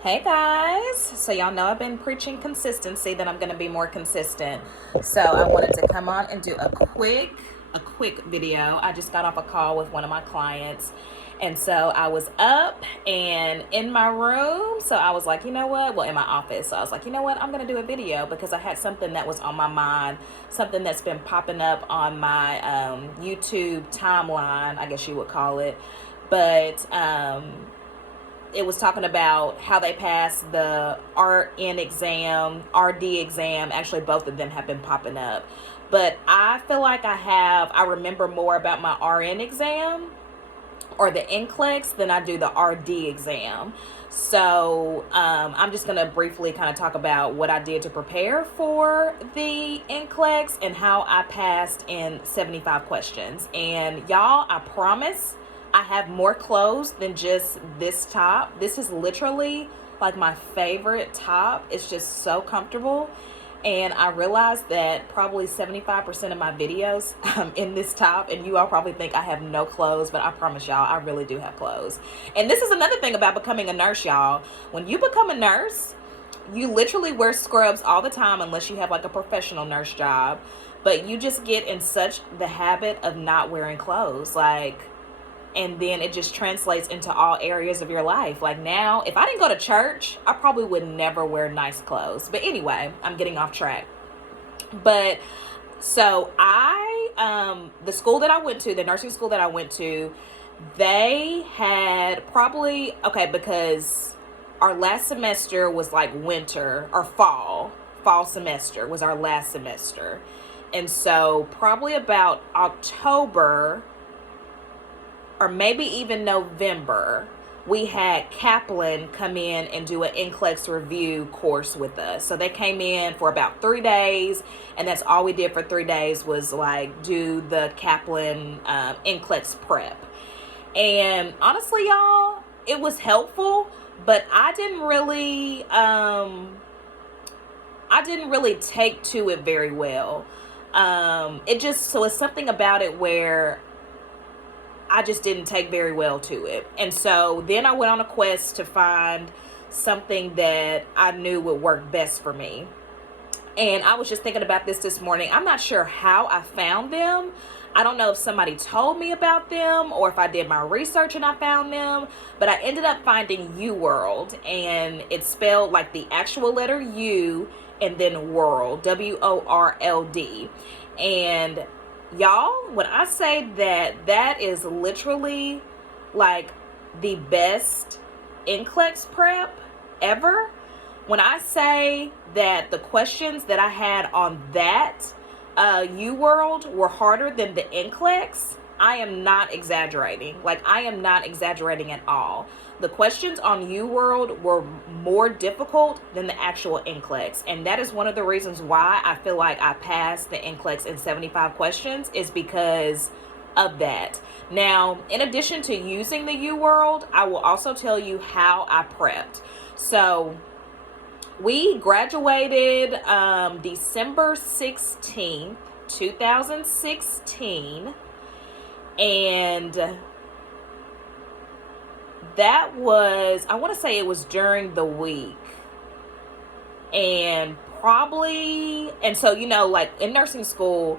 Hey guys, so y'all know I've been preaching consistency, that I'm going to be more consistent. So I wanted to come on and do a quick video. I just got off a call with one of my clients, and so I was up and in my room. So I was like, you know what? Well, in my office. So I was like, you know what? I'm going to do a video because I had something that was on my mind, something that's been popping up on my YouTube timeline, I guess you would call it. But it was talking about how they passed the RN exam, RD exam. Actually, both of them have been popping up. But I feel like I remember more about my RN exam or the NCLEX than I do the RD exam. So I'm just going to briefly kind of talk about what I did to prepare for the NCLEX and how I passed in 75 questions. And y'all, I promise I have more clothes than just this top. This is literally like my favorite top. It's just so comfortable. And I realized that probably 75% of my videos in this top, and you all probably think I have no clothes, but I promise y'all, I really do have clothes. And this is another thing about becoming a nurse, y'all. When you become a nurse, you literally wear scrubs all the time unless you have like a professional nurse job. But you just get in such the habit of not wearing clothes. And then it just translates into all areas of your life. Like now, if I didn't go to church, I probably would never wear nice clothes. But anyway, I'm getting off track. But so the school that I went to, the nursing school that I went to, they had probably, okay, because our last semester was like winter or fall semester was our last semester. And so probably about October or maybe even November, we had Kaplan come in and do an NCLEX review course with us. So they came in for about 3 days, and that's all we did for 3 days was like do the Kaplan NCLEX prep. And honestly, y'all, it was helpful, but I didn't really take to it very well. It's something about it where I just didn't take very well to it. And so then I went on a quest to find something that I knew would work best for me. And I was just thinking about this morning. I'm not sure how I found them. I don't know if somebody told me about them or if I did my research and I found them, but I ended up finding UWorld, and it's spelled like the actual letter U and then world, WORLD. And y'all, when I say that is literally like the best NCLEX prep ever, when I say that the questions that I had on that UWorld were harder than the NCLEX, I am not exaggerating. Like, I am not exaggerating at all. The questions on UWorld were more difficult than the actual NCLEX. And that is one of the reasons why I feel like I passed the NCLEX in 75 questions, is because of that. Now, in addition to using the UWorld, I will also tell you how I prepped. So we graduated December 16th, 2016. And that was, I want to say it was during the week. And so, like in nursing school,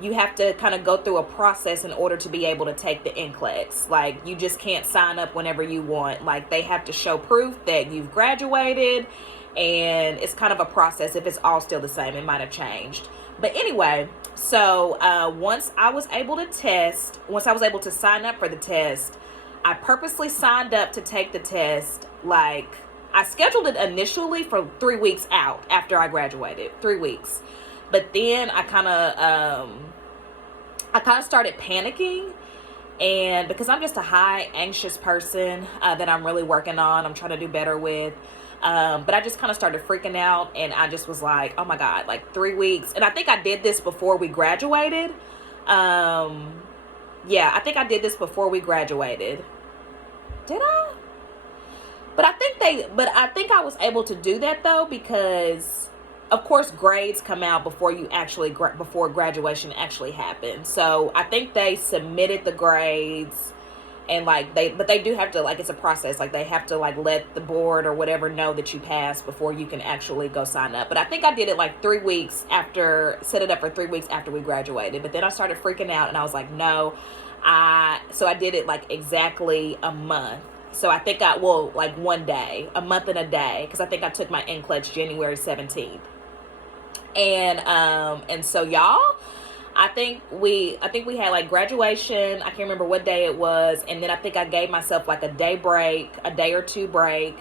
you have to kind of go through a process in order to be able to take the NCLEX. Like, you just can't sign up whenever you want. Like, they have to show proof that you've graduated, and it's kind of a process. If it's all still the same, it might have changed. But anyway, so once I was able to sign up for the test, I purposely signed up to take the test. Like, I scheduled it initially for 3 weeks out after I graduated, 3 weeks. But then I kind of started panicking, and because I'm just a high anxious person that I'm really working on, I'm trying to do better with. But I just kind of started freaking out, and I just was like, oh my God, like 3 weeks. And I think I did this before we graduated. I think I did this before we graduated. Did I? But I think I was able to do that though, because of course grades come out before before graduation actually happened. So I think they submitted the grades, And like they do have to, like, it's a process. Like they have to like let the board or whatever know that you passed before you can actually go sign up. But I think I did it like 3 weeks after, set it up for 3 weeks after we graduated. But then I started freaking out and I was like, no, so I did it like exactly a month. So I think like 1 day, a month and a day, because I think I took my NCLEX January 17th. And so y'all, I think we had like graduation. I can't remember what day it was. And then I think I gave myself like a day or two break.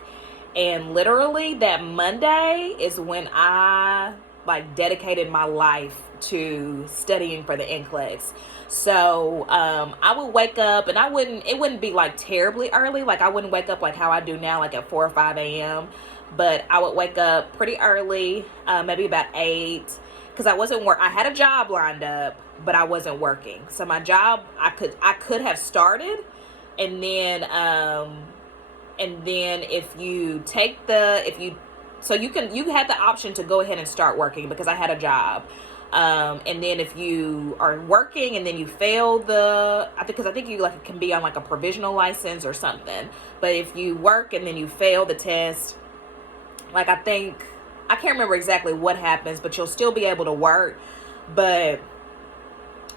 And literally that Monday is when I like dedicated my life to studying for the NCLEX. So I would wake up, and it wouldn't be like terribly early. Like I wouldn't wake up like how I do now, like at 4 or 5 a.m. But I would wake up pretty early, maybe about 8, because I had a job lined up, but I wasn't working. So my job, I could have started, and then if you had the option to go ahead and start working, because I had a job. And then if you are working and then you fail I think you like can be on like a provisional license or something. But if you work and then you fail the test, like I can't remember exactly what happens, but you'll still be able to work. But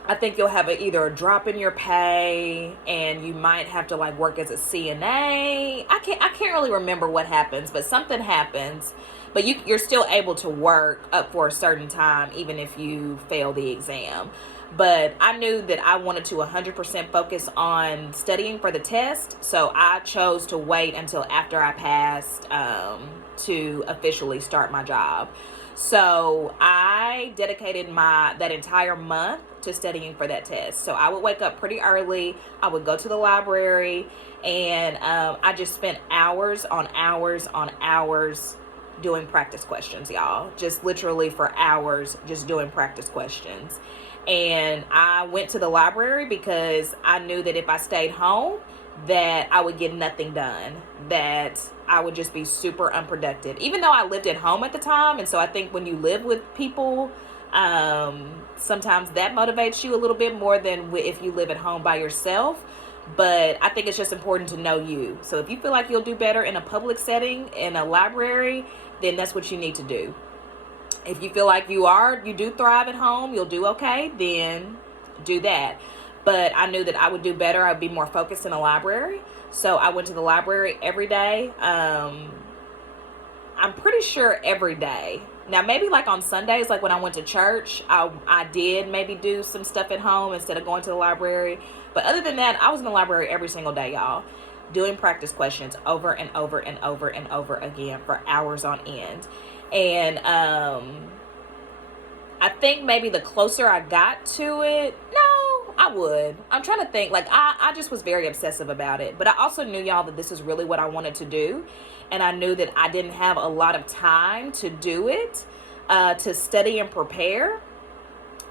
I think you'll have either a drop in your pay, and you might have to like work as a CNA. I can't really remember what happens, but something happens. But you're still able to work up for a certain time, even if you fail the exam. But I knew that I wanted to 100% focus on studying for the test. So I chose to wait until after I passed to officially start my job. So I dedicated that entire month to studying for that test. So I would wake up pretty early. I would go to the library, and I just spent hours on hours on hours doing practice questions, y'all. Just literally for hours, just doing practice questions. And I went to the library because I knew that if I stayed home, that I would get nothing done, that I would just be super unproductive, even though I lived at home at the time. And so I think when you live with people, sometimes that motivates you a little bit more than if you live at home by yourself. But I think it's just important to know you. So if you feel like you'll do better in a public setting, in a library, then that's what you need to do. If you feel like you do thrive at home, you'll do okay, then do that. But I knew that I would do better. I'd be more focused in a library. So I went to the library every day. I'm pretty sure every day. Now, maybe like on Sundays, like when I went to church, I did maybe do some stuff at home instead of going to the library. But other than that, I was in the library every single day, y'all, doing practice questions over and over and over and over again for hours on end. And I think maybe the closer I got to it, I'm trying to think, like I just was very obsessive about it. But I also knew, y'all, that this is really what I wanted to do. And I knew that I didn't have a lot of time to do it, to study and prepare.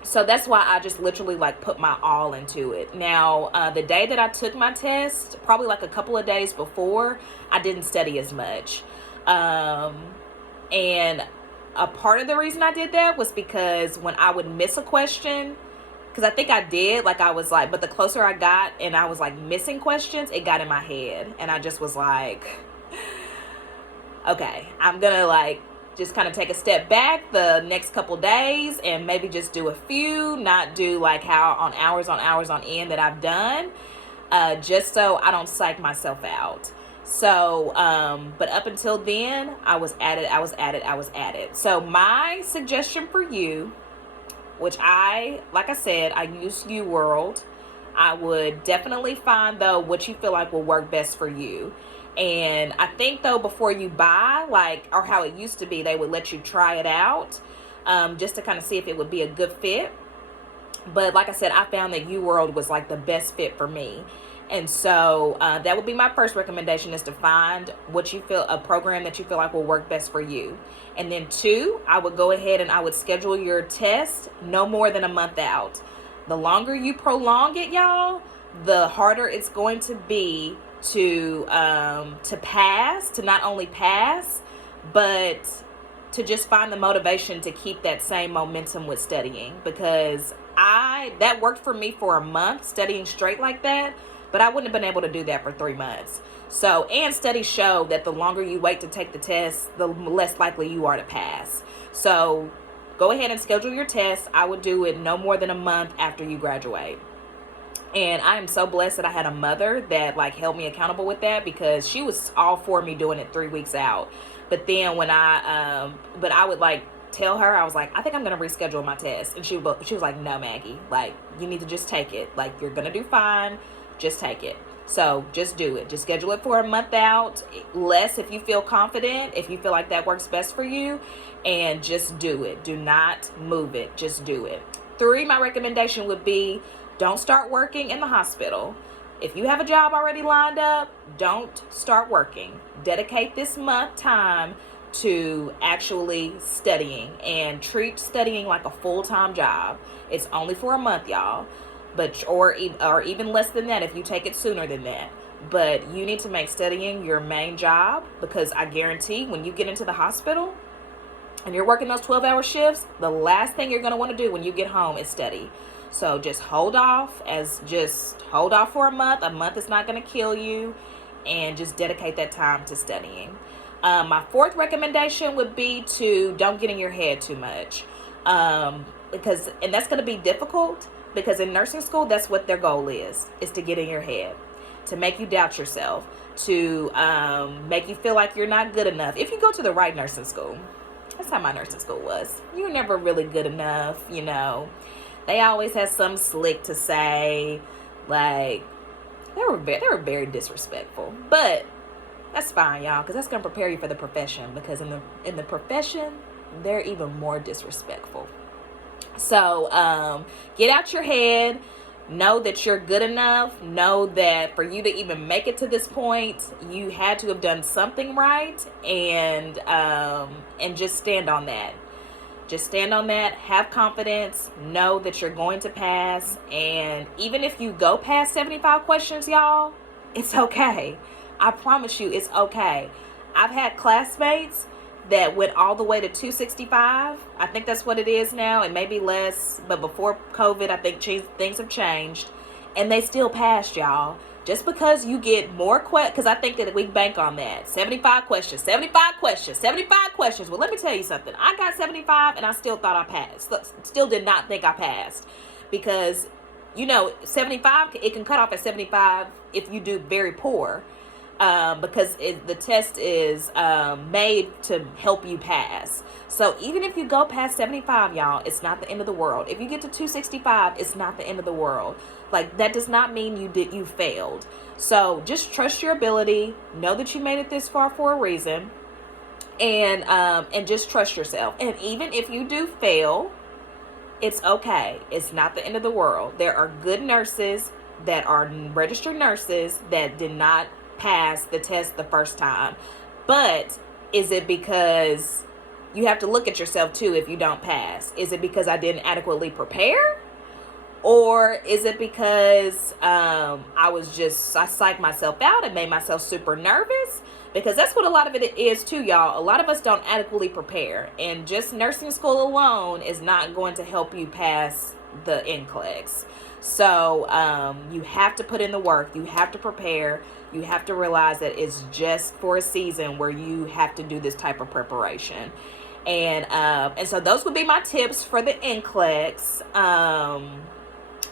So that's why I just literally like put my all into it. Now, the day that I took my test, probably like a couple of days before, I didn't study as much. And a part of the reason I did that was because when I would miss a question, because I think I did, like I was like, but the closer I got and I was like missing questions, it got in my head. And I just was like, okay, I'm going to like just kind of take a step back the next couple days and maybe just do a few, not do like how on hours on end that I've done, just so I don't psych myself out. So, but up until then, I was at it. So my suggestion for you, which like I said, I use UWorld. I would definitely find though what you feel like will work best for you. And I think though, before you buy, like, or how it used to be, they would let you try it out, just to kind of see if it would be a good fit. But like I said, I found that UWorld was like the best fit for me. And so that would be my first recommendation, is to find a program that you feel like will work best for you. And then 2, I would go ahead and I would schedule your test no more than a month out. The longer you prolong it, y'all, the harder it's going to be to pass, to not only pass, but to just find the motivation to keep that same momentum with studying. Because that worked for me for a month, studying straight like that. but I wouldn't have been able to do that for 3 months. So, and studies show that the longer you wait to take the test, the less likely you are to pass. So go ahead and schedule your test. I would do it no more than a month after you graduate. And I am so blessed that I had a mother that like held me accountable with that, because she was all for me doing it 3 weeks out. But then when I would like tell her, I was like, I think I'm going to reschedule my test. And she was like, no, Maggie, like you need to just take it. Like you're going to do fine. Just take it. So just do it. Just schedule it for a month out, less if you feel confident, if you feel like that works best for you, and just do it. Do not move it. Just do it. 3, my recommendation would be, don't start working in the hospital. If you have a job already lined up, don't start working. Dedicate this month time to actually studying, and treat studying like a full-time job. It's only for a month, y'all. But or even less than that if you take it sooner than that. But you need to make studying your main job, because I guarantee when you get into the hospital and you're working those 12-hour shifts, the last thing you're going to want to do when you get home is study. So just hold off for a month. A month is not going to kill you, and just dedicate that time to studying. My 4th recommendation would be to don't get in your head too much, and that's going to be difficult. Because in nursing school, that's what their goal is to get in your head, to make you doubt yourself, to make you feel like you're not good enough. If you go to the right nursing school, that's how my nursing school was. You're never really good enough, you know. They always had some slick to say, like, they were very disrespectful. But that's fine, y'all, because that's going to prepare you for the profession. Because in the profession, they're even more disrespectful. So get out your head. Know that you're good enough. Know that for you to even make it to this point, you had to have done something right, and just stand on that. Just stand on that. Have confidence. Know that you're going to pass. And even if you go past 75 questions, y'all, it's okay. I promise you, it's okay. I've had classmates that went all the way to 265. I think that's what it is now. It may be less, but before COVID, I think things have changed, and they still passed, y'all. Just because you get more because I think that we bank on that. 75 questions, 75 questions, 75 questions. Well, let me tell you something. I got 75, and I still thought I passed. Still did not think I passed, because, 75, it can cut off at 75 if you do very poor. Because the test is made to help you pass. So even if you go past 75, y'all, it's not the end of the world. If you get to 265, it's not the end of the world. Like, that does not mean you failed. So just trust your ability. Know that you made it this far for a reason, and just trust yourself. And even if you do fail, it's okay. It's not the end of the world. There are good nurses that are registered nurses that did not pass the test the first time. But is it because you have to look at yourself too if you don't pass? Is it because I didn't adequately prepare? Or is it because I psyched myself out and made myself super nervous? Because that's what a lot of it is too, y'all. A lot of us don't adequately prepare. And just nursing school alone is not going to help you pass the NCLEX. So you have to put in the work. You have to prepare. You have to realize that it's just for a season where you have to do this type of preparation. And so those would be my tips for the NCLEX.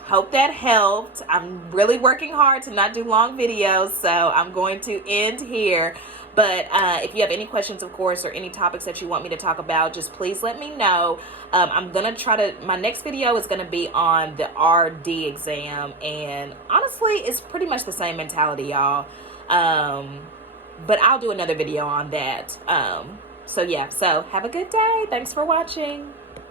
Hope that helped. I'm really working hard to not do long videos, so I'm going to end here. But if you have any questions, of course, or any topics that you want me to talk about, just please let me know. I'm going to my next video is going to be on the RD exam. And honestly, it's pretty much the same mentality, y'all. But I'll do another video on that. So yeah, so have a good day. Thanks for watching.